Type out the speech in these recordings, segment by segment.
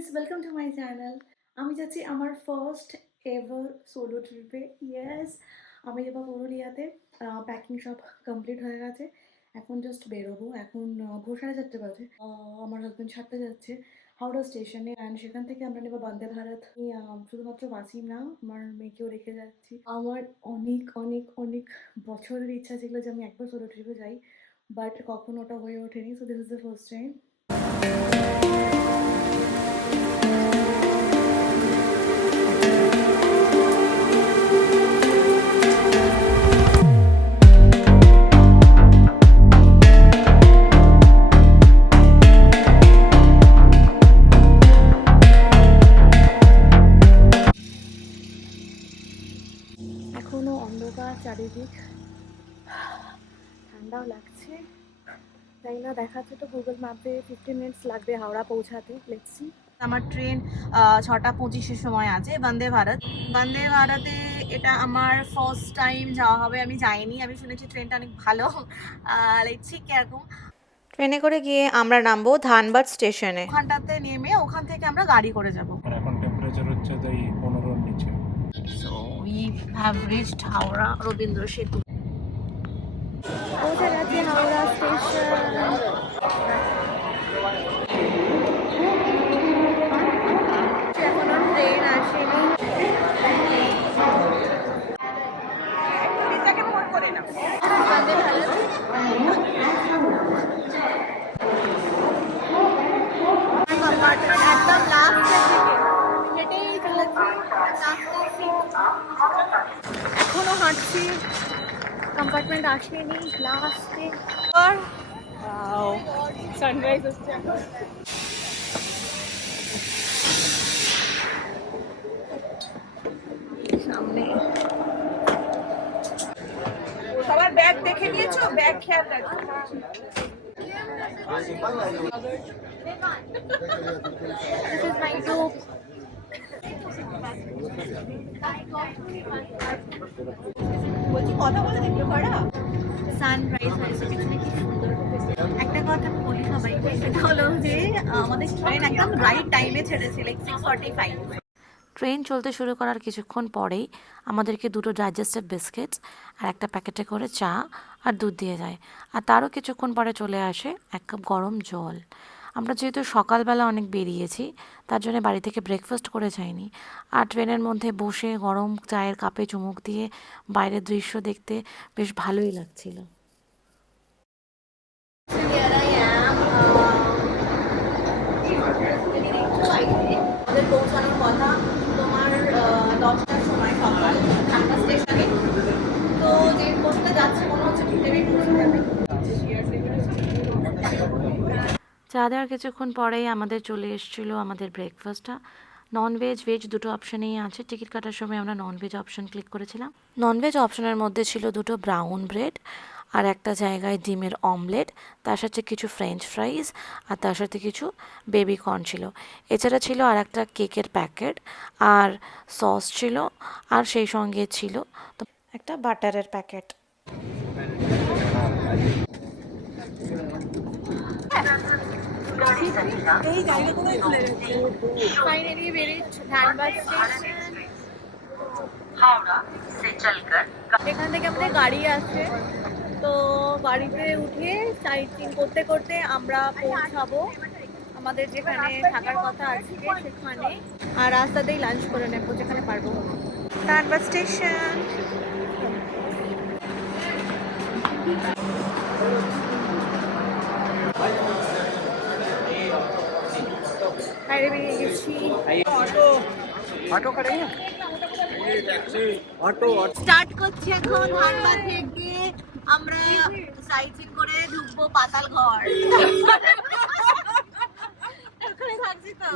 Guys, welcome to my channel. আমি যাচ্ছি আমার ফার্স্ট এভার সোলো ট্রিপে। ইয়েস, আমি যাবো পুরুলিয়াতে। প্যাকিং সব কমপ্লিট হয়ে গেছে, এখন জাস্ট বেরোবো। এখন ভোর 4:30 বাজে। আমার হাজব্যান্ড ছাড়তে যাচ্ছে হাওড়া স্টেশনে, অ্যান্ড সেখান থেকে আমরা নেবো বন্দে ভারত। শুধুমাত্র বাসই না, আমার মেয়েকেও রেখে যাচ্ছি। আমার অনেক অনেক অনেক বছরের ইচ্ছা ছিল যে আমি একবার সোলো ট্রিপে যাই, বাট কখনো ওটা হয়ে ওঠেনি। So this is the first time. এখনো অন্ধকার চারিদিক, ঠান্ডাও লাগছে। তাই না, দেখাচ্ছে তো গুগল ম্যাপে 15 মিনিটস লাগবে হাওড়া পৌঁছাতে। Let's see. আমার ট্রেন 6:25-এর সময় আছে বন্দে ভারত। বন্দে ভারতে এটা আমার ফার্স্ট টাইম যাওয়া হবে, আমি যাইনি। আমি শুনেছি ট্রেনটা অনেক ভালো। দেখছি কিরকম। ট্রেনে করে গিয়ে আমরা নামবো ধানবাদ স্টেশনে। ওখানটাতে নেমে ওখান থেকে আমরা গাড়ি করে যাব। আর এখন টেম্পারেচার হচ্ছে তাই 15-এর নিচে। So we have reached Howrah Rabindra সেতু। পৌঁছে গেছি হাওড়া স্টেশন। এখনো ট্রেন আসেনি। বন্দে ভারত। কম্পার্টমেন্ট একদম লাস্টের দিকে, হেঁটেই চলেছি। এখনো হাঁটছি, কম্পার্টমেন্ট আসেনি লাস্টে। সানরাইজ হচ্ছে এখন। সামনে সবার ব্যাগ দেখে নিয়েছো? ব্যাগ খেয়াল রাখো। This is my group. বলছি কথা বলে দেখলো পারা। সানরাইজ হয়েছে পিছনে, কি সুন্দর। একটা কথা আমি বলি সবাইকে, সেটা হলো যে আমাদের ট্রেন একদম রাইট টাইমে ছেড়েছে, লাইক 6:45। ট্রেন চলতে শুরু করার কিছুক্ষণ পরেই আমাদেরকে দুটো ডাইজেস্টিভ বিস্কিটস আর একটা প্যাকেটে করে চা আর দুধ দিয়ে যায়। আর তারও কিছুক্ষণ পরে চলে আসে 1 কাপ গরম জল। আমরা যেহেতু সকালবেলা অনেক বেরিয়েছি, তার জন্য বাড়ি থেকে ব্রেকফাস্ট করে যাইনি। আর ট্রেনের মধ্যে বসে গরম চায়ের কাপে চুমুক দিয়ে বাইরের দৃশ্য দেখতে বেশ ভালোই লাগছিল। Here I am. আমাদের পৌঁছানোর কথা তোমার 10টার সময় সকাল ঢাকা স্টেশনে। তো যে করতে যাচ্ছে মনে হচ্ছে ট্রেনে পৌঁছে যাবে। চা দেওয়ার কিছুক্ষণ পরেই আমাদের চলে এসেছিলো আমাদের ব্রেকফাস্টটা। ননভেজ ভেজ দুটো অপশানেই আছে। টিকিট কাটার সময় আমরা ননভেজ অপশান ক্লিক করেছিলাম। ননভেজ অপশানের মধ্যে ছিল দুটো ব্রাউন ব্রেড আর একটা জায়গায় ডিমের অমলেট, তার সাথে কিছু ফ্রেঞ্চ ফ্রাইজ আর তার সাথে কিছু বেবি কর্ন ছিল। এছাড়া ছিল আর একটা কেকের প্যাকেট আর সস ছিল, আর সেই সঙ্গে ছিল তো একটা বাটারের প্যাকেট। এই জায়গাগুলোই খুলে গেছে। ফাইনালি বেরিয়েছি ধানবাদ স্টেশন। এখান থেকে আমাদের গাড়ি আছে, তো গাড়িতে উঠে সাইট সিন করতে করতে আমরা পৌঁছাবো আমাদের যেখানে থাকার কথা আজকে সেখানে। আর রাস্তাতেই লাঞ্চ করে নেবো যেখানে পারবো। ধানবাদ স্টেশন। বাইরে বেরিয়ে গেছি। স্টার্ট করছি এখন ধানবাদ থেকে। আমরা সাইট সিন করে ঢুকবো পাতাল ঘর। ওখানে থাকছি তো।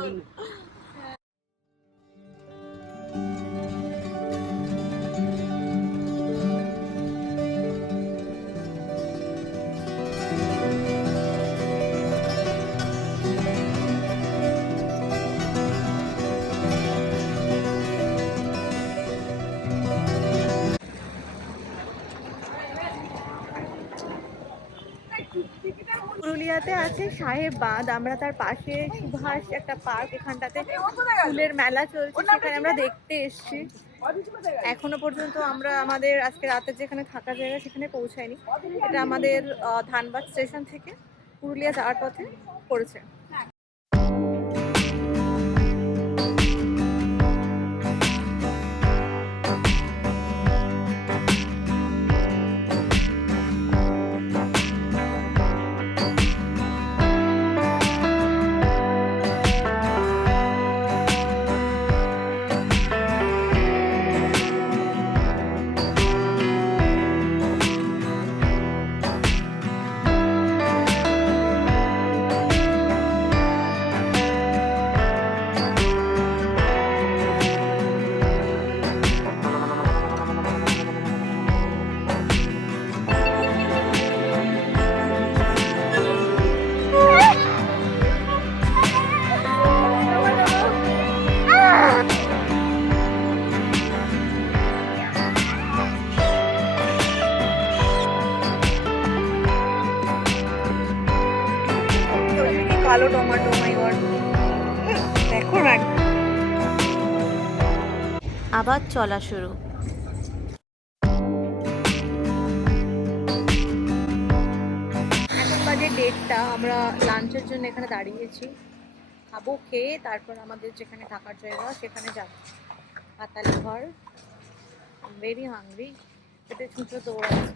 পুরুলিয়াতে আছে সাহেব বাঁধ, আমরা তার পাশে সুভাষ একটা পার্ক, এখানটাতে ফুলের মেলা চলছে, সেখানে আমরা দেখতে এসেছি। এখনো পর্যন্ত আমরা আমাদের আজকে রাতে যেখানে থাকার জায়গা সেখানে পৌঁছাইনি। এটা আমাদের ধানবাদ স্টেশন থেকে পুরুলিয়া যাওয়ার পথে পড়েছে। কালো টমেটো, মাই গড, দেখো না। আবার চলা শুরু। এখন বাজে 1:30, আমরা লাঞ্চের জন্য এখানে দাঁড়িয়েছি, খাবো, খেয়ে তারপর আমাদের যেখানে থাকার জায়গা সেখানে যাব। পাতালি ঘর, ভেরি হাংরি, পেটে ছুঁচো দৌড়াচ্ছে।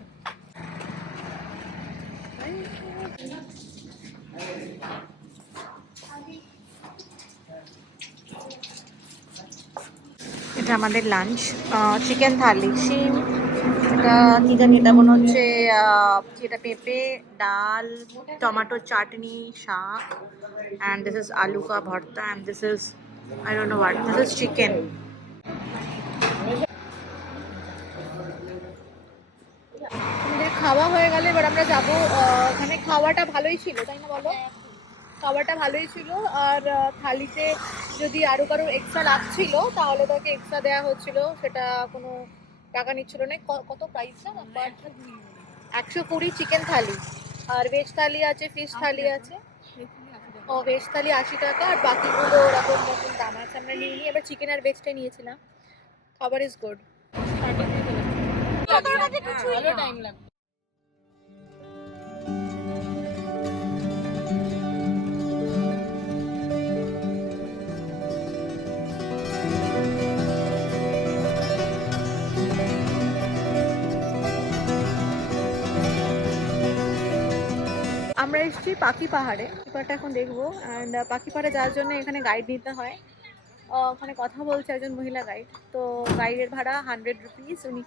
এটা আমাদের লাঞ্চ, চিকেন থালি, শিম, এটা কি জানি, এটা মনে হচ্ছে এটা পেঁপে, ডাল, টমেটো চাটনি, শাক, and this is aloo ka bharta, and this is I don't know what, this is chicken. আমাদের খাওয়া হয়ে গেলে এবার আমরা যাবো। ওখানে খাওয়াটা ভালোই ছিল, তাই না বলো? খাবারটা ভালোই ছিল, আর থালিতে যদি আরো কারো এক্সট্রা লাগছিল তাহলে তাকে এক্সট্রা দেওয়া হচ্ছিল, সেটা কোনো টাকা নিচ্ছিল না। কত প্রাইসটা? 120 চিকেন থালি, আর ভেজ থালি আছে, ফিশ থালি আছে। ও, ভেজ থালি 80 টাকা, আর বাকিগুলো ওরকম নতুন দাম আছে। আমরা নিয়ে নিই, এবার চিকেন আর ভেজটা নিয়েছিলাম। খাবার ইজ গুড। টাইম লাগবে। আমরা এসেছি পাখি পাহাড়ে, পাহাড়টা এখন দেখবো। অ্যান্ড পাখি পাহাড়ে যাওয়ার জন্য এখানে গাইড নিতে হয়। ওখানে কথা বলছে একজন মহিলা গাইড, তো গাইডের ভাড়া 100 রুপিস। উনি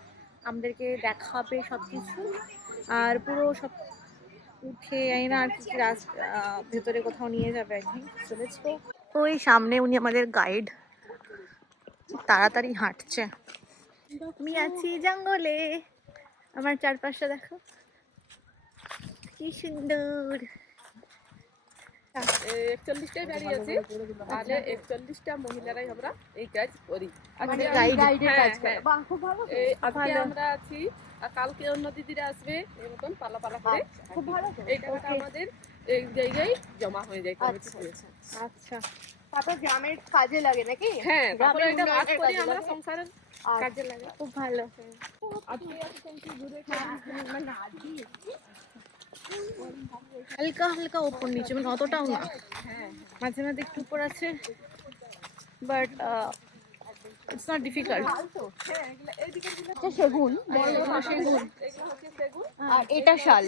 আমাদেরকে দেখাবে সব কিছু, আর পুরো সব উঠে আই না আর কি ভেতরে কোথাও নিয়ে যাবে। আই থিঙ্ক চলেছে। ওই সামনে উনি আমাদের গাইড, তাড়াতাড়ি হাঁটছে। আমি আছি জঙ্গলে, আমার চারপাশটা দেখো কি সুন্দর। 41টাই দাঁড়িয়ে আছি, তাহলে 41টা মহিলারাই আমরা এই কাজ করি। মানে আজকে গাইডের কাজ করে। হ্যাঁ, বাহ, খুব ভালো। আজকে আমরা আছি, আর কালকে অন্য দিদিরা আসবে, এরকম পালা পালা করে। খুব ভালো তো। এই টাকাটা আমাদের এই জায়গায় জমা হয়ে যায় কমিটি আচ্ছা, করে। আচ্ছা, তারপর গ্রামের কাজে লাগে নাকি? হ্যাঁ, তারপরে গ্রামের এটা ভাগ উন্নয়নের করি কাজে আমরা লাগে? সংসারের কাজে লাগে। খুব ভালো। আজকে ঘুরে হালকা হালকা ওপর নিচে, মানে অতটাও না, মাঝে মাঝে একটু উপর আছে, বাট ইটস নট ডিফিকাল্ট। সেগুন, বড় বড় সেগুন, আর এটা শাল।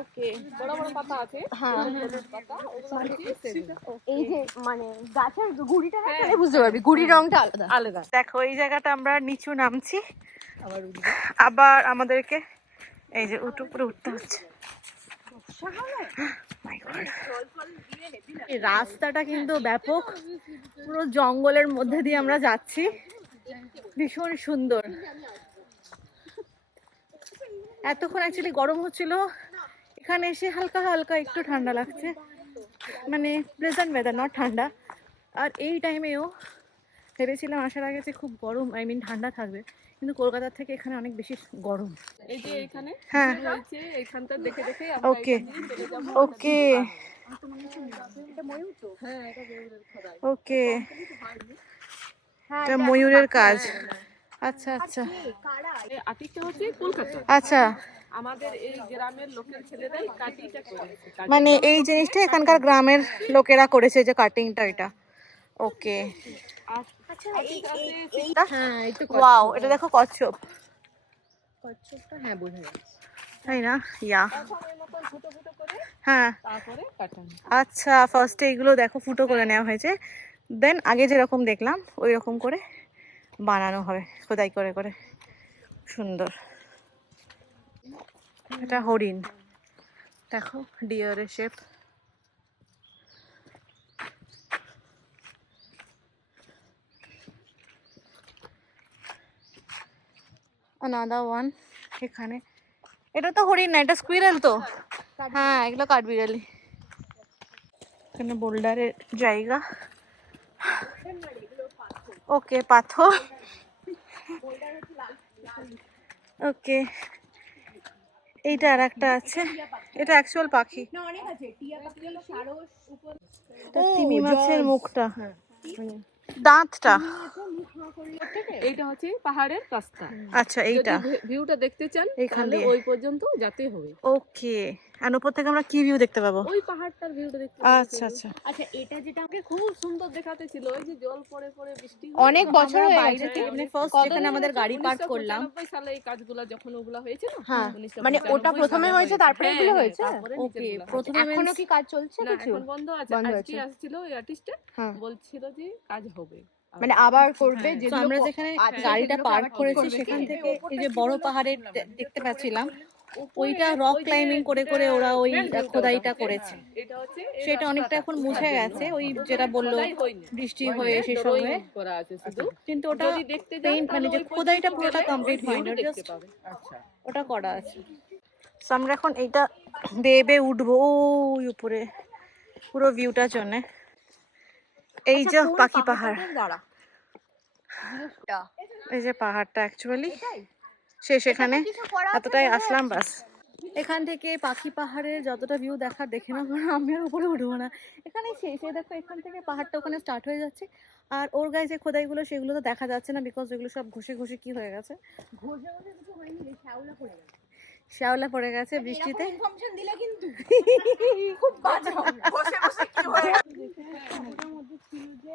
ওকে, বড় বড় পাতা আছে, হ্যাঁ, হলুদ পাতা, ওগুলো হচ্ছে সেগুন। এই যে মানে গাছের গুড়িটা দেখলে বুঝতে পারবি, গুড়ির রংটা আলাদা আলাদা। দেখো। এই জায়গাটা আমরা নিচু নামছি, আবার আমাদেরকে এই যে উপরে উঠতে হচ্ছে। My God. এই রাস্তাটা কিন্তু ব্যাপক, পুরো জঙ্গলের মধ্যে দিয়ে আমরা যাচ্ছি, ভীষণ সুন্দর। এতক্ষণ অ্যাকচুয়ালি গরম হচ্ছিল, এখানে এসে হালকা হালকা একটু ঠান্ডা লাগছে, মানে প্লেজেন্ট ওয়েদার, নট ঠান্ডা। আর এই টাইমেও ভেবেছিলাম আসার আগে যে খুব গরম, আই মিন ঠান্ডা থাকবে, কিন্তু কলকাতার থেকে এখানে অনেক বেশি গরম। এই যে এখানে হ্যাঁ শুরু হয়েছে, এইখানটা দেখে দেখে আমরা ওকে এখান দিয়ে চলে যাবো। ওকে এটা ময়ূর তো? হ্যাঁ, এটা ময়ূরের খোদাই। ওকে কমপ্লিট হয়নি। এটা ময়ূরের কাজ। আচ্ছা আচ্ছা এই আর্টিস্টটা হচ্ছে কলকাতা। আচ্ছা, আমাদের এই গ্রামের লোকের ছেলেরাই কাটিটা করেছে। মানে এই জিনিসটা এখানকার গ্রামের লোকেরা করেছে, যে কাটিংটা এটা। ওকে হ্যাঁ, এই তো ওয়াও, এটা দেখো কচ্ছপ, কচ্ছপটা। হ্যাঁ, বোঝা যাচ্ছে। তাই না? ইয়া এখন এর মতন ফুটো ফুটো করে হ্যাঁ তারপরে কাটানো। আচ্ছা, ফার্স্টে এগুলো দেখো ফুটো করে নেওয়া হয়েছে, দেন আগে যেরকম দেখলাম ওই রকম করে বানানো হবে খোদাই করে করে। সুন্দর। এটা হরিণ, দেখো ডিয়ারের শেপ। আনাদার ওয়ান এখানে। এটা তো হরিণ না, এটা স্কুইরেল তো। হ্যাঁ, এগুলো কাঠবিড়ালি। এখানে বোল্ডারের জায়গা। ওকে, পাথর। ওকে, এইটা আর একটা আছে, এটা অ্যাকচুয়াল পাখি। এটা তিমি মাছের মুখটা, দাঁতটা। এইটা হচ্ছে পাহাড়ের রাস্তা। আচ্ছা, এইটা যদি ভিউটা দেখতে চান এইখান তাহলে দিয়ে। ওই পর্যন্ত যেতে হবে। ওকে, আর উপর থেকে আমরা কি ভিউ দেখতে পাবো? ওই পাহাড়টার ভিউটা দেখতে আচ্ছা আচ্ছা, আচ্ছা, এটা যেটা আমাকে খুব সুন্দর দেখাতে ছিল, ওই যে জল পড়ে পড়ে বৃষ্টি অনেক বছর হয়ে বাইরে গেছে। থেকে মানে ফার্স্ট যেখানে আমাদের গাড়ি পার্ক করলাম, 1995 সালে এই কাজগুলো যখন ওগুলা হয়েছে না, হ্যাঁ, 1995 মানে ওটা প্রথমে সালে হয়েছে, তারপরে হ্যাঁ, এগুলো হ্যাঁ, হয়েছে? তারপরে ওকে, নিচেরগুলো প্রথমে হয়েছে। এখনো কি কাজ চলছে না, কিছু? এখন বন্ধ আছে। বন্ধ আজকে আছে। আসছিল ওই আর্টিস্টটা, হ্যাঁ। বলছিল যে কাজ হবে। মানে আবার করবে হ্যাঁ। তো যেগুলো আমরা যেখানে আছে গাড়িটা সেগুলোকে পার্ক আবার ঠিক করেছি করবে সেখান কি? থেকে এই যে বড় পাহাড়ের দেখতে পাচ্ছিলাম, উপরে ওইটা রক ওই যে ক্লাইম্বিং করে করে ওরা ওই main view টা খোদাইটা ওটা করেছে। হচ্ছে, এটা হচ্ছে এই সেটা অনেকটা এখন মুছে রাস্তাটা। গেছে, ওই যেটা বললো খোদাই হয়নি। বৃষ্টি হয়ে হ্যাঁ, সেসব drawing হয়ে, করা আছে শুধু। কিন্তু ওটা যদি দেখতে যান পেইন্ট মানে তাহলে যে ওই খোদাইটা পর্যন্ত পুরোটা গেলে কমপ্লিট ওই হয়নি, view টা দেখতে জাস্ট পাবে। ওটা করা আছে। So, আমরা এখন এইটা বেয়ে বেয়ে উঠবো ওই উপরে পুরো ভিউটার জন্য। এই যে পাখি পাহাড়, দাঁড়া এই যে পাহাড়টা অ্যাকচুয়ালি শেষ এখানে, এতটাই আসলাম বাস। এখান থেকে পাখি পাহাড়ের যতটা ভিউ দেখার দেখে না, আমি আর উপরে উঠবো না, এখানে শেষ। এই দেখো এখান থেকে পাহাড়টা ওখানে স্টার্ট হয়ে যাচ্ছে, আর ওর গায়ে যে খোদাইগুলো সেগুলো তো দেখা যাচ্ছে না, বিকজ এগুলো সব ঘষে ঘষে কি হয়ে গেছে, শ্যাওলা পড়ে গেছে বৃষ্টিতে। ওটার মধ্যে ছিল যে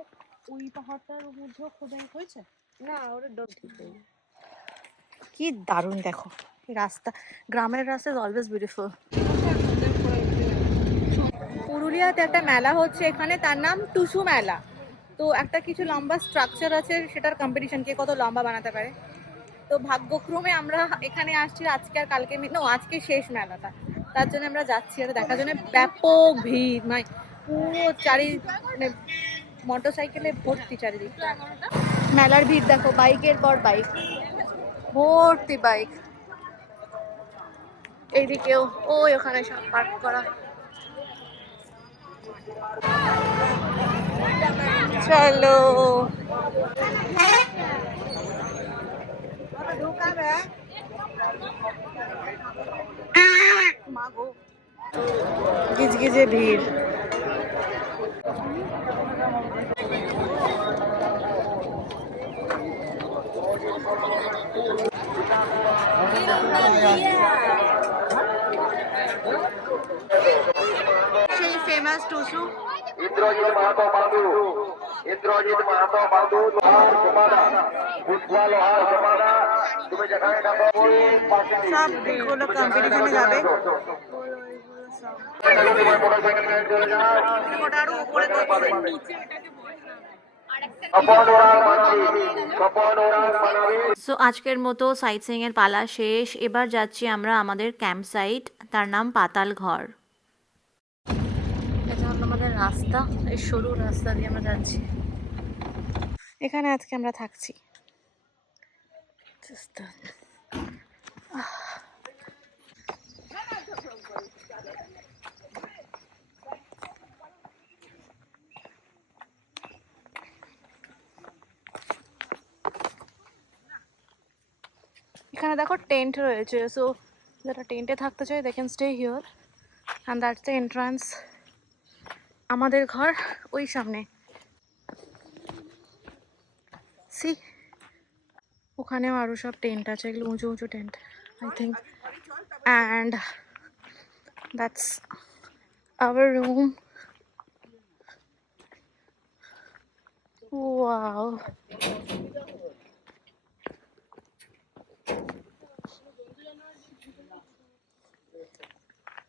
ওই পাহাড়টার মধ্যে খোদাই হয়েছে না, ওটা ডোর ঠিক নেই। কি দারুণ দেখো এই রাস্তা, গ্রামের রাস্তা ইজ অলওয়েজ বিউটিফুল। পুরুলিয়াতে একটা মেলা হচ্ছে এখানে, তার নাম টুসু মেলা। তো একটা কিছু লম্বা স্ট্রাকচার আছে, সেটার কম্পিটিশন কে কত লম্বা বানাতে পারে। তো ভাগ্যক্রমে আমরা এখানে আসছি আজকে আর কালকে, আজকে শেষ মেলাটা, তার জন্য আমরা যাচ্ছি আর দেখার জন্য। ব্যাপক ভিড়, মানে পুরো মানে মোটর সাইকেলে ভর্তি চারিদিকটা। মেলার ভিড় দেখো, বাইকের পর বাইক, ভর্তি বাইক। এইদিকেও ওই ওখানে সব পার্ক করা। চলো গিজগিজে ভিড়। সেই ফেমাস টুসু। ইন্দ্রজিৎ মাহাতো বাবু, ইন্দ্রজিৎ মাহাতো বাবু, লোহার গোপালা, পুষ্পা লোহার গোপালা, তুমি যেখানে দেখো ওই পাশে সব এগুলো কম্পিটিশনে যাবে। মোটরসাইকেল নিয়ে চলে যাও। ওটা আরো উপরে পাবে। স্বপন ওরাল মানাবি, স্বপন ওরাল মানাবি। সো আজকের মতো সাইট সিইং এর পালা শেষ। এবার যাচ্ছি আমরা আমাদের ক্যাম্প সাইট, তার নাম পাতাল ঘর। এটা হলো আমাদের রাস্তা, এই সরু রাস্তা দিয়ে আমরা যাচ্ছি। এখানে আজকে আমরা থাকছি। এখানে দেখো টেন্ট রয়েছে, সো যারা টেন্টে থাকতে চায় they can stay here and that's the entrance. আমাদের ঘর ওই সামনে, সি ওখানেও আরও সব টেন্ট আছে, এগুলো উঁচু উঁচু tent I think. And that's our room. Wow,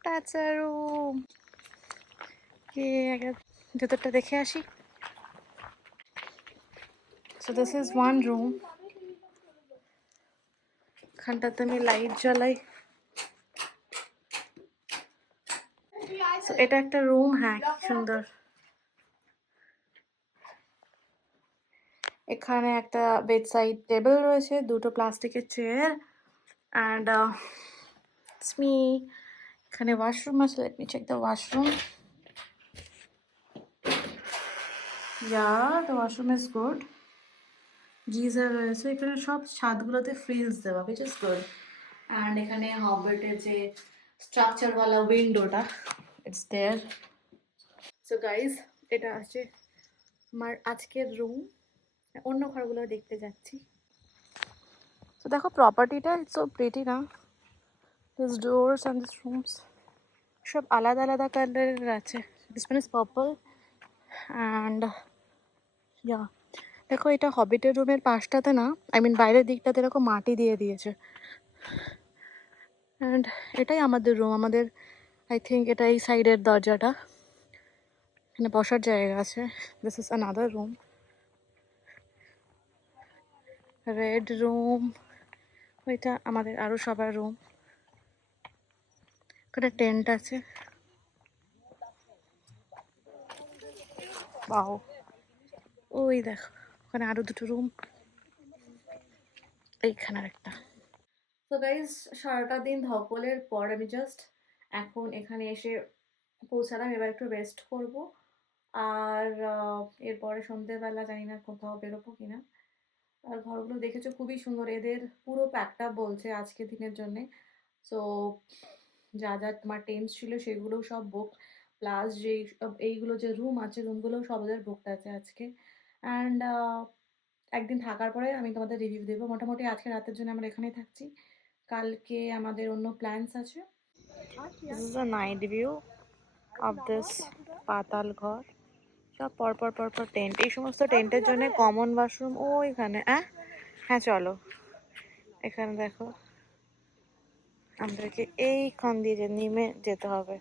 that's a room. কে আগে ভেতরটা দেখে আসি। So this is one room. এখানটাতে আমি লাইট জ্বালাই। So, এটা একটা রুম, হ্যাঁ কি সুন্দর। এখানে একটা বেড সাইড টেবিল রয়েছে, দুটো প্লাস্টিকের চেয়ার অ্যান্ড মি। এখানে ওয়াশরুম আছে, let me check the washroom. The washroom is good. Geyser রয়েছে এখানে, সব ছাদগুলোতে ফ্রিজ দেওয়া, উইচ ইজ গুড। অ্যান্ড এখানে হবেটের যে স্ট্রাকচারওয়ালা উইন্ডোটা, ইটস দেয়ার। সো গাইজ, এটা আছে আমার আজকের রুম। অন্য ঘরগুলো দেখতে যাচ্ছি। তো দেখো প্রপার্টিটা, ইটস সো প্রিটি না, this doors and this rooms সব আলাদা আলাদা কালারের আছে। This one is purple and yeah. দেখো এটা হবিটের রুমের পাশটাতে না, আই মিন বাইরের দিকটাতে এরকম মাটি দিয়ে দিয়েছে। অ্যান্ড এটাই আমাদের রুম। আমাদের আই থিঙ্ক এটা এই সাইডের দরজাটা, এখানে বসার জায়গা আছে। This is another room, red room. ওইটা আমাদের আরও সবার রুম। ওখানে টেন্ট আছে। বাও, ওই দেখো ওখানে আরও দুটো রুম, এইখানে একটা। তো গাইজ, সারাটা দিন ধকলের পর আমি জাস্ট এখন এখানে এসে পৌঁছালাম। এবার একটু রেস্ট করব, আর এরপরে সন্ধ্যেবেলা জানি না কোথাও বেরোবো কিনা। আর ঘরগুলো দেখেছো খুবই সুন্দর, এদের পুরো প্যাকটা বলছে আজকে দিনের জন্যে। সো যা যা তোমার টেন্টস ছিল সেগুলোও সব বুক, প্লাস যেই এইগুলো যে রুম আছে রুমগুলোও সব ওদের বুকড আছে আজকে। অ্যান্ড একদিন থাকার পরে আমি তোমাদের রিভিউ দেবো। মোটামুটি আজকে রাতের জন্য আমরা এখানেই থাকছি, কালকে আমাদের অন্য প্ল্যানস আছে। This is a night view of this পাতাল ঘর। সব পরপর পরপর টেন্ট, এই সমস্ত টেন্টের জন্য কমন ওয়াশরুম ওইখানে। হ্যাঁ চলো, এখানে দেখো আমাদেরকে এইখান দিয়ে যে নেমে যেতে হবে।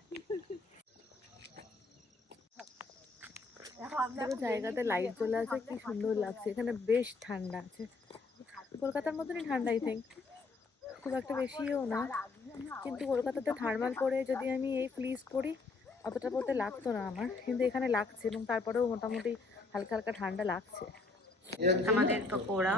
পুরো জায়গাতে লাইট জ্বলে আছে, কি সুন্দর লাগছে। এখানে বেশ ঠান্ডা আছে, কলকাতার মতনই ঠান্ডা আই থিঙ্ক, খুব একটা বেশিও না। কিন্তু কলকাতাতে থার্মাল পরে যদি আমি এই ফ্লিস পরি অতটা বলতে লাগতো না আমার, কিন্তু এখানে লাগছে, এবং তারপরেও মোটামুটি হালকা হালকা ঠান্ডা লাগছে। আমাদের পকোড়া,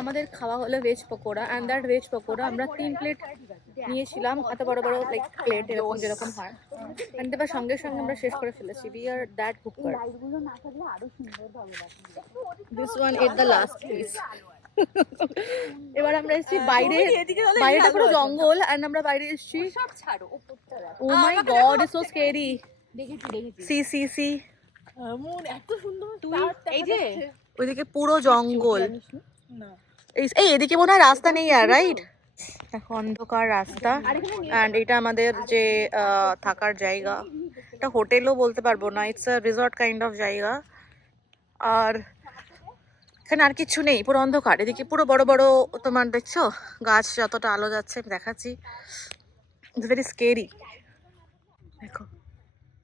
আমাদের খাওয়া হলো veg pakora. And that veg pakora আমরা 3 প্লেট নিয়েছিলাম, এত বড় বড় লাইক প্লেট এরকম যেরকম হয়। অ্যান্ড এবার সঙ্গে সঙ্গে আমরা শেষ করে ফেলেছি। We are that হুকার। This one at the last please. এবার আমরা এসেছি বাইরে, বাইরেটা পুরো জঙ্গল, অ্যান্ড আমরা বাইরে এসেছি। Oh my god, it's so scary. See see see, এই যে ওইদিকে পুরো জঙ্গল। এই এদিকে মনে হয় রাস্তা নেই আর, রাইট? দেখো অন্ধকার রাস্তা। অ্যান্ড এটা আমাদের যে থাকার জায়গা, এটা হোটেলও বলতে পারবো না, it's a resort kind of জায়গা। আর এখানে আর কিছু নেই, পুরো অন্ধকার। এদিকে পুরো বড় বড় তোমার দেখছো গাছ, যতটা আলো যাচ্ছে আমি দেখাচ্ছি। It's very scary. দেখো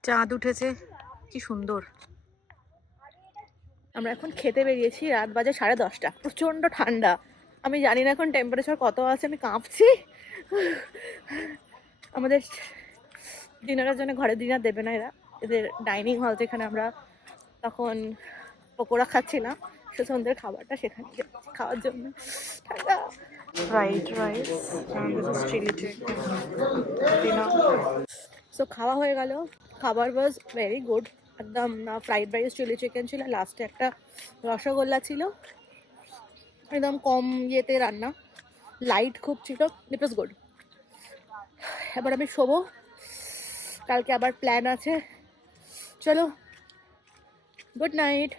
চাঁদ উঠেছে, কি সুন্দর। আমরা এখন খেতে বেরিয়েছি, রাত বাজে 10:30, প্রচণ্ড ঠান্ডা। আমি জানি না এখন টেম্পারেচার কত আছে, আমি কাঁপছি। আমাদের ডিনারের জন্য ঘরে ডিনার দেবে না এরা, এদের ডাইনিং হল যেখানে আমরা তখন পকোড়া খাচ্ছিলাম, সে সন্ধ্যের খাবারটা সেখানে খাওয়ার জন্য। ঠান্ডা fried rice, chilli chicken. So খাওয়া হয়ে গেল, খাবার ওয়াজ ভেরি গুড। একদম ফ্রাইড রাইস, চিলি চিকেন ছিল, লাস্টে একটা রসগোল্লা ছিল, একদম কম ইয়েতে রান্না, লাইট খুব ছিল, ইট ওয়াজ গুড। এবার আমি শোবো, কালকে আবার প্ল্যান আছে। চলো, গুড নাইট।